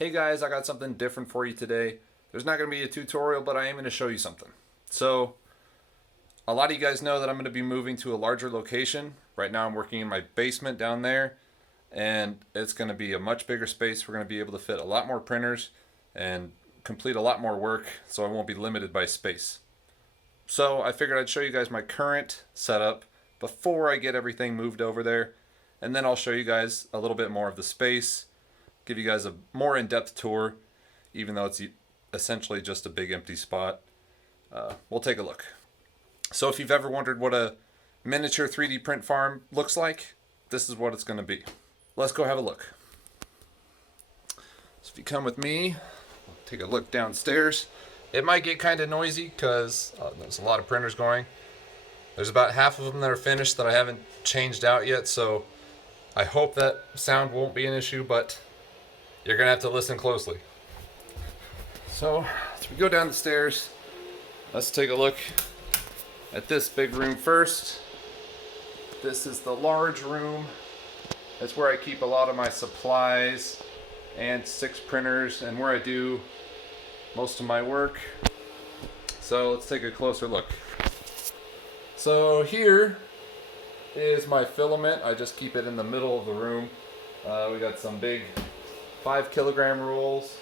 Hey guys, I got something different for you today. There's not going to be a tutorial, but I am going to show you something. So, a lot of you guys know that I'm going to be moving to a larger location. Right now I'm working in my basement down there, and it's going to be a much bigger space. We're going to be able to fit a lot more printers and complete a lot more work, so I won't be limited by space. So, I figured I'd show you guys my current setup before I get everything moved over there, and then I'll show you guys a little bit more of the space, give you guys a more in-depth tour, even though it's essentially just a big empty spot. We'll take a look. So if you've ever wondered what a miniature 3D print farm looks like, this is what it's going to be. Let's go have a look. So if you come with me, we'll take a look downstairs. It might get kind of noisy because there's a lot of printers going. There's about half of them that are finished that I haven't changed out yet, so I hope that sound won't be an issue, but you're going to have to listen closely. So, as we go down the stairs, let's take a look at this big room first. This is the large room. That's where I keep a lot of my supplies and 6 printers and where I do most of my work. So, let's take a closer look. So, here is my filament. I just keep it in the middle of the room. We got some big 5 kilogram rolls,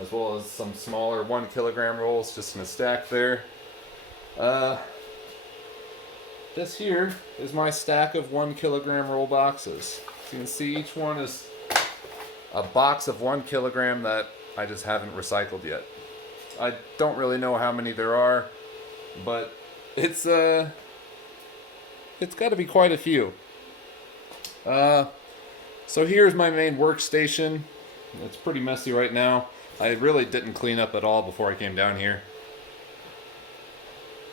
as well as some smaller 1 kilogram rolls just in a stack there. This here is my stack of 1 kilogram roll boxes. So you can see each one is a box of 1 kilogram that I just haven't recycled yet. I don't really know how many there are, but it's got to be quite a few. So here's my main workstation. It's pretty messy right now. I really didn't clean up at all before I came down here.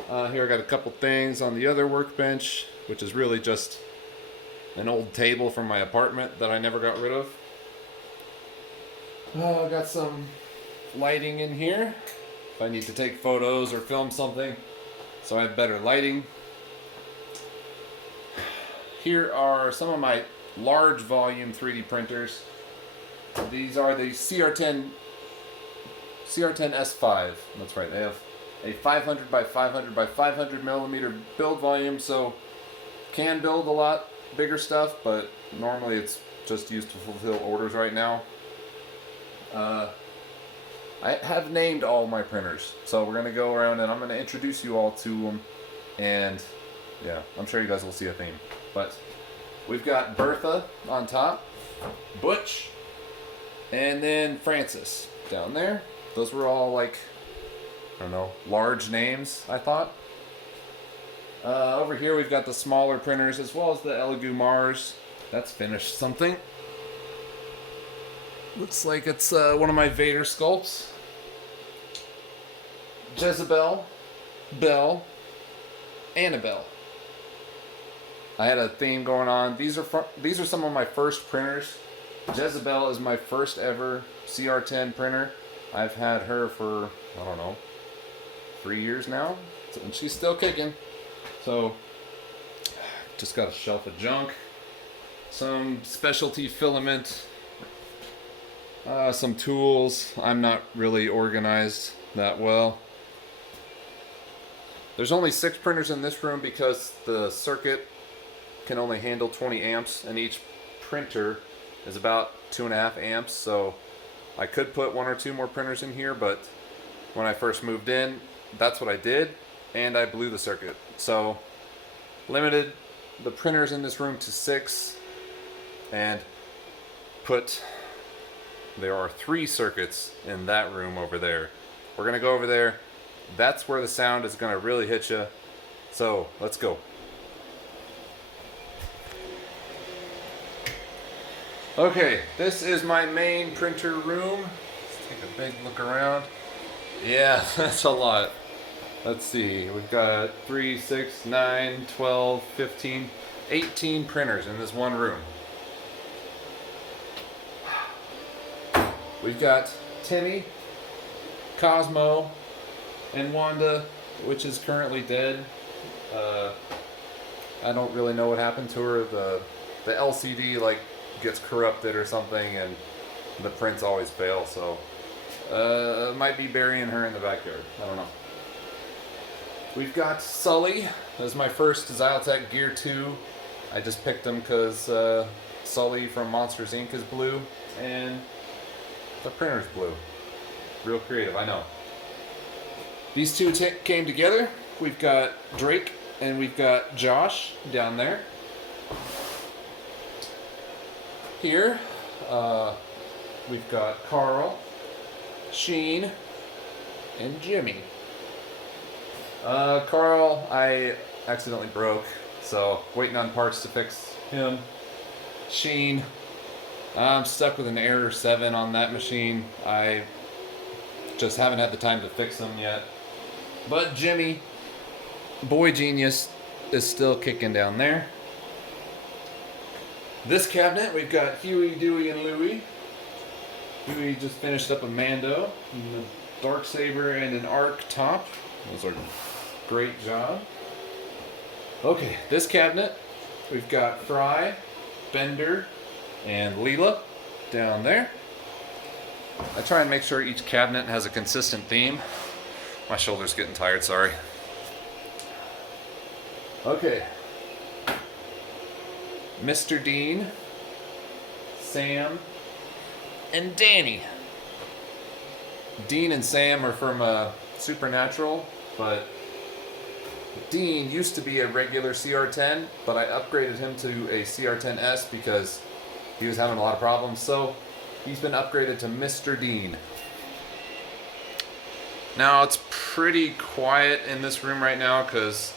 Here I got a couple things on the other workbench, which is really just an old table from my apartment that I never got rid of. I got some lighting in here if I need to take photos or film something, so I have better lighting. Here are some of my large volume 3D printers. These are the CR10 S5. That's right. They have a 500 by 500 by 500 millimeter build volume, so can build a lot bigger stuff, but normally it's just used to fulfill orders right now. I have named all my printers, so we're gonna go around and I'm gonna introduce you all to them, and yeah, I'm sure you guys will see a theme. But we've got Bertha on top, Butch, and then Francis down there. Those were all like, I don't know, large names, I thought. Over here we've got the smaller printers as well as the Elegoo Mars. That's finished something. Looks like it's one of my Vader sculpts. Jezebel, Belle, Annabelle. I had a theme going on. These are some of my first printers. Jezebel is my first ever CR10 printer. I've had her for, I don't know, 3 years now, and she's still kicking. So, just got a shelf of junk, some specialty filament, some tools. I'm not really organized that well. There's only 6 printers in this room because the circuit can only handle 20 amps, and each printer is about 2.5 amps, so I could put 1 or 2 more printers in here, but when I first moved in, that's what I did, and I blew the circuit. So limited the printers in this room to 6, and there are 3 circuits in that room over there. We're gonna go over there. That's where the sound is gonna really hit you. So let's go. Okay, this is my main printer room. Let's take a big look around. Yeah, that's a lot. Let's see, we've got 3, 6, 9, 12, 15, 18 printers in this one room. We've got Timmy, Cosmo, and Wanda, which is currently dead. I don't really know what happened to her. The LCD like gets corrupted or something, and the prints always fail, so might be burying her in the backyard. I don't know. We've got Sully. This is my first Xylotech Gear 2. I just picked him because Sully from Monsters Inc. is blue, and the printer's blue. Real creative, I know. These two came together. We've got Drake and we've got Josh down there. Here, we've got Carl, Sheen, and Jimmy. Carl, I accidentally broke, so waiting on parts to fix him. Sheen, I'm stuck with an error 7 on that machine. I just haven't had the time to fix them yet. But Jimmy, boy genius, is still kicking down there. This cabinet, we've got Huey, Dewey, and Louie. Huey just finished up a Mando, a Darksaber, and an Arc top. Those are great job. Okay, this cabinet, we've got Fry, Bender, and Leela down there. I try and make sure each cabinet has a consistent theme. My shoulder's getting tired, sorry. Okay. Mr. Dean, Sam, and Danny. Dean and Sam are from Supernatural, but Dean used to be a regular CR10, but I upgraded him to a CR10S because he was having a lot of problems, so he's been upgraded to Mr. Dean. Now it's pretty quiet in this room right now because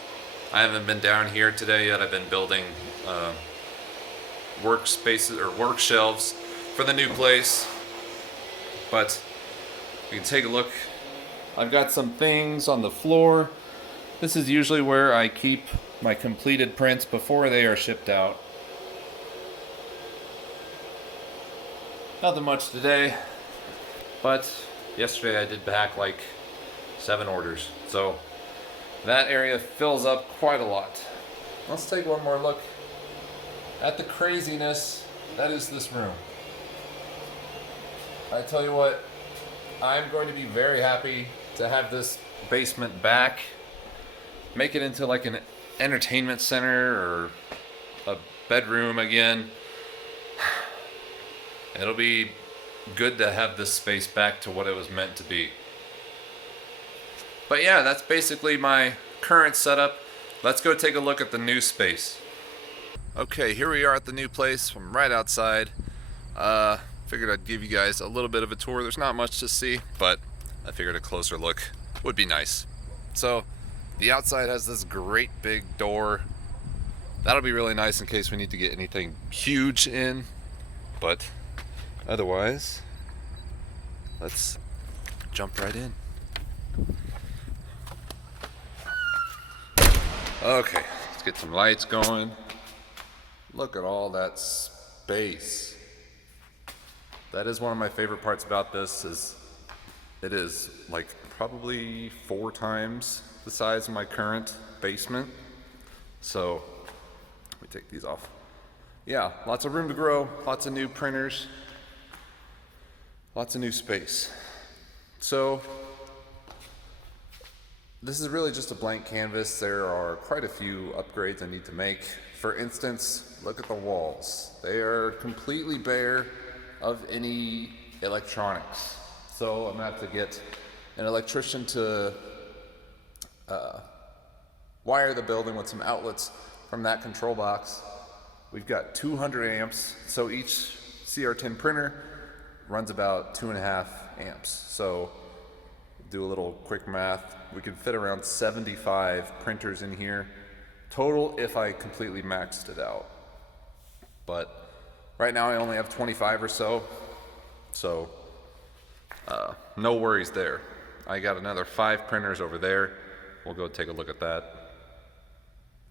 I haven't been down here today yet. I've been building workspaces or work shelves for the new place, but you can take a look. I've got some things on the floor. This is usually where I keep my completed prints before they are shipped out. Nothing much today, but yesterday I did back like 7 orders, so that area fills up quite a lot. Let's take one more look at the craziness that is this room. I tell you what, I'm going to be very happy to have this basement back, make it into like an entertainment center or a bedroom again. It'll be good to have this space back to what it was meant to be. But yeah, that's basically my current setup. Let's go take a look at the new space. Okay, here we are at the new place from right outside. Figured I'd give you guys a little bit of a tour. There's not much to see, but I figured a closer look would be nice. So the outside has this great big door. That'll be really nice in case we need to get anything huge in, but otherwise, let's jump right in. Okay, let's get some lights going. Look at all that space. That is one of my favorite parts about this, is it is like probably 4 times the size of my current basement. So let me take these off. Yeah, lots of room to grow, lots of new printers, lots of new space. So this is really just a blank canvas. There are quite a few upgrades I need to make. For instance, look at the walls. They are completely bare of any electronics. So I'm gonna have to get an electrician to wire the building with some outlets from that control box. We've got 200 amps, so each CR10 printer runs about 2.5 amps. So do a little quick math. We could fit around 75 printers in here total if I completely maxed it out. But right now I only have 25 or so, no worries there. I got another 5 printers over there. We'll go take a look at that.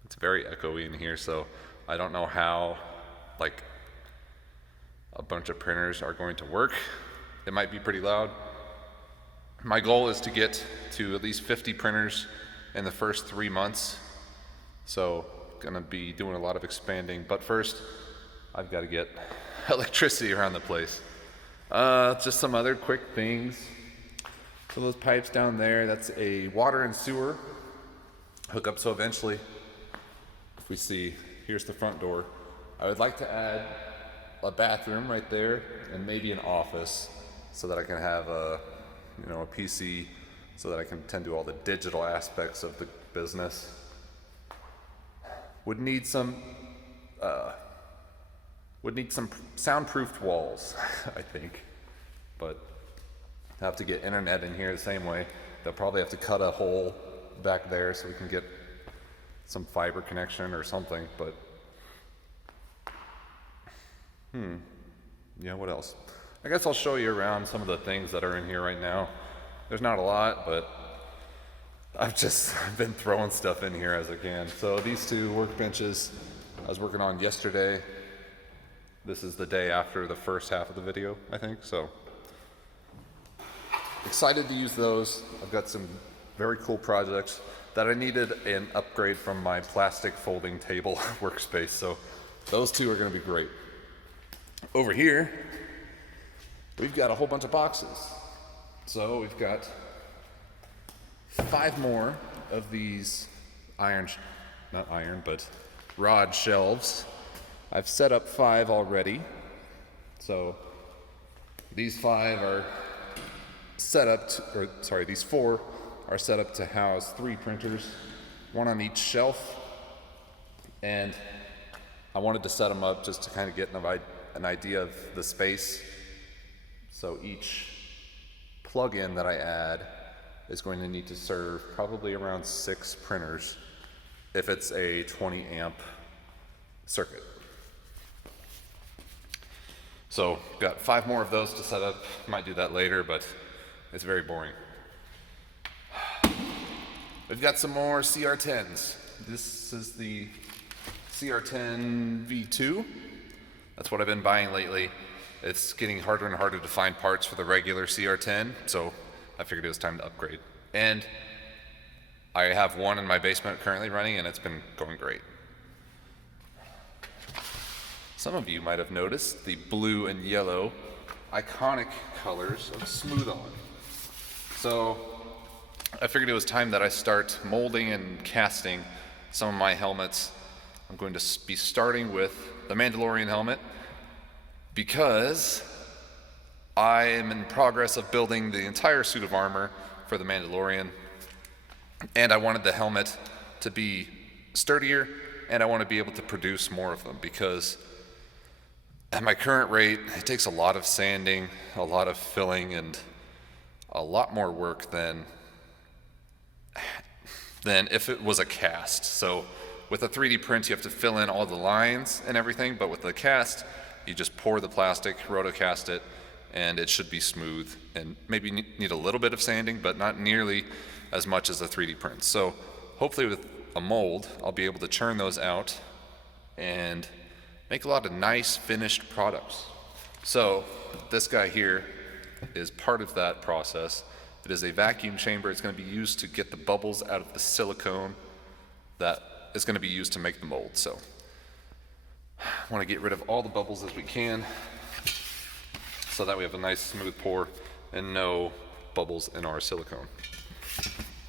It's very echoey in here, so I don't know how like a bunch of printers are going to work. It might be pretty loud. My goal is to get to at least 50 printers in the first 3 months. So gonna be doing a lot of expanding, but first I've got to get electricity around the place. Just some other quick things. So those pipes down there, that's a water and sewer hookup. So eventually, if we see, here's the front door. I would like to add a bathroom right there and maybe an office so that I can have a PC so that I can tend to all the digital aspects of the business. Would need some soundproofed walls, I think, but I have to get internet in here the same way. They'll probably have to cut a hole back there so we can get some fiber connection or something, but yeah, what else? I guess I'll show you around some of the things that are in here right now. There's not a lot, but I've been throwing stuff in here as I can. So these two workbenches I was working on yesterday. This is the day after the first half of the video, I think. So excited to use those. I've got some very cool projects that I needed an upgrade from my plastic folding table workspace. So those two are going to be great. Over here, we've got a whole bunch of boxes. So we've got 5 more of these rod shelves. I've set up 5 already. So these 5 are set up these 4 are set up to house 3 printers, 1 on each shelf. And I wanted to set them up just to kind of get an idea of the space. So each plug-in that I add is going to need to serve probably around 6 printers if it's a 20 amp circuit. So got 5 more of those to set up. Might do that later, but it's very boring. We've got some more CR10s. This is the CR10 V2. That's what I've been buying lately. It's getting harder and harder to find parts for the regular CR10, so I figured it was time to upgrade. And I have one in my basement currently running, and it's been going great. Some of you might have noticed the blue and yellow iconic colors of Smooth On. So I figured it was time that I start molding and casting some of my helmets. I'm going to be starting with the Mandalorian Helmet because I am in progress of building the entire suit of armor for the Mandalorian, and I wanted the helmet to be sturdier, and I want to be able to produce more of them because at my current rate, it takes a lot of sanding, a lot of filling, and a lot more work than if it was a cast. So with a 3D print, you have to fill in all the lines and everything, but with the cast, you just pour the plastic, rotocast it, and it should be smooth and maybe need a little bit of sanding, but not nearly as much as a 3D print. So hopefully with a mold, I'll be able to churn those out and make a lot of nice finished products. So this guy here is part of that process. It is a vacuum chamber. It's going to be used to get the bubbles out of the silicone that is going to be used to make the mold. So I want to get rid of all the bubbles as we can so that we have a nice smooth pour and no bubbles in our silicone.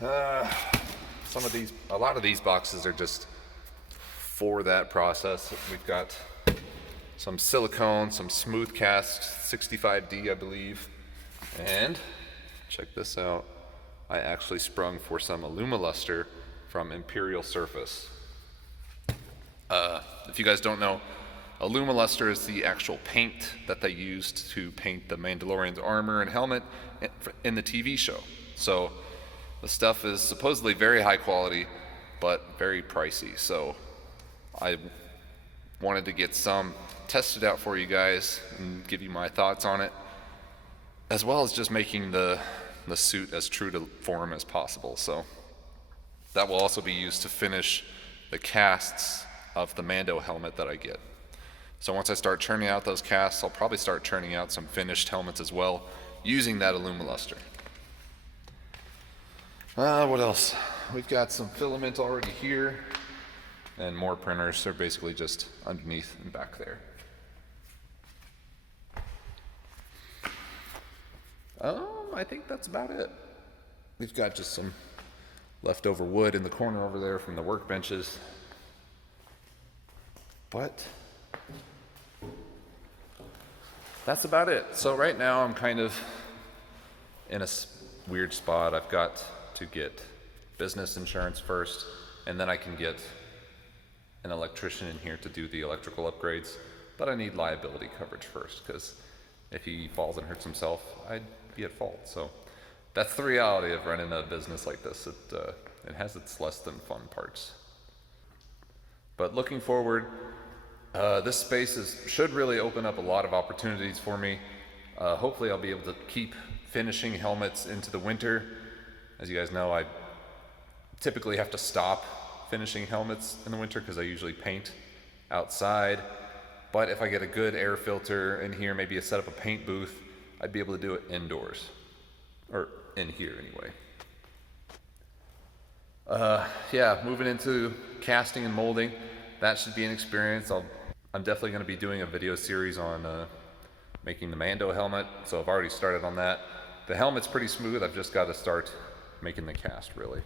A lot of these boxes are just for that process. We've got some silicone, some smooth cast 65D, I believe, and check this out. I actually sprung for some Alumoluster from Imperial Surface. If you guys don't know, Alumoluster is the actual paint that they used to paint the Mandalorian's armor and helmet in the TV show. So the stuff is supposedly very high quality, but very pricey. So I wanted to get some tested out for you guys and give you my thoughts on it, as well as just making the suit as true to form as possible. So that will also be used to finish the casts of the Mando helmet that I get. So once I start churning out those casts, I'll probably start churning out some finished helmets as well using that Alumoluster. What else? We've got some filament already here and more printers. They're basically just underneath and back there. I think that's about it. We've got just some leftover wood in the corner over there from the workbenches. But that's about it. So right now I'm kind of in a weird spot. I've got to get business insurance first, and then I can get an electrician in here to do the electrical upgrades. But I need liability coverage first, because if he falls and hurts himself, I'd be at fault. So that's the reality of running a business like this. It has its less than fun parts. But looking forward, this space should really open up a lot of opportunities for me. Hopefully I'll be able to keep finishing helmets into the winter. As you guys know, I typically have to stop finishing helmets in the winter because I usually paint outside. But if I get a good air filter in here, maybe set up a paint booth, I'd be able to do it indoors. Or in here anyway. Yeah, moving into casting and molding, that should be an experience. I'm definitely going to be doing a video series on making the Mando helmet, so I've already started on that. The helmet's pretty smooth, I've just got to start making the cast, really.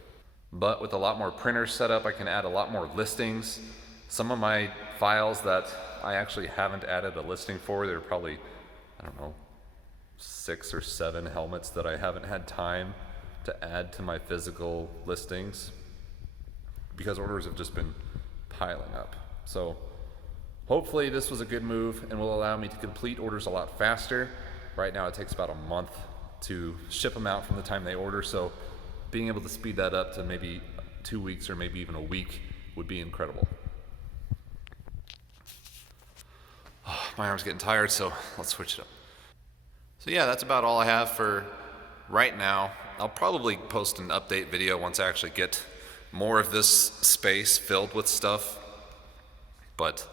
But with a lot more printers set up, I can add a lot more listings. Some of my files that I actually haven't added a listing for, there are probably, I don't know, 6 or 7 helmets that I haven't had time to add to my physical listings because orders have just been piling up. So hopefully this was a good move and will allow me to complete orders a lot faster. Right now it takes about a month to ship them out from the time they order, so being able to speed that up to maybe 2 weeks or maybe even a week would be incredible. Oh, my arm's getting tired, so let's switch it up. So yeah, that's about all I have for right now. I'll probably post an update video once I actually get more of this space filled with stuff, but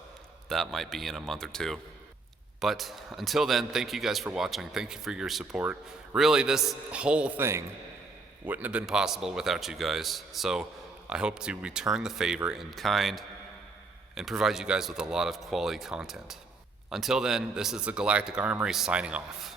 that might be in a month or two. But until then, thank you guys for watching. Thank you for your support. Really, this whole thing wouldn't have been possible without you guys. So I hope to return the favor in kind and provide you guys with a lot of quality content. Until then, this is the Galactic Armory signing off.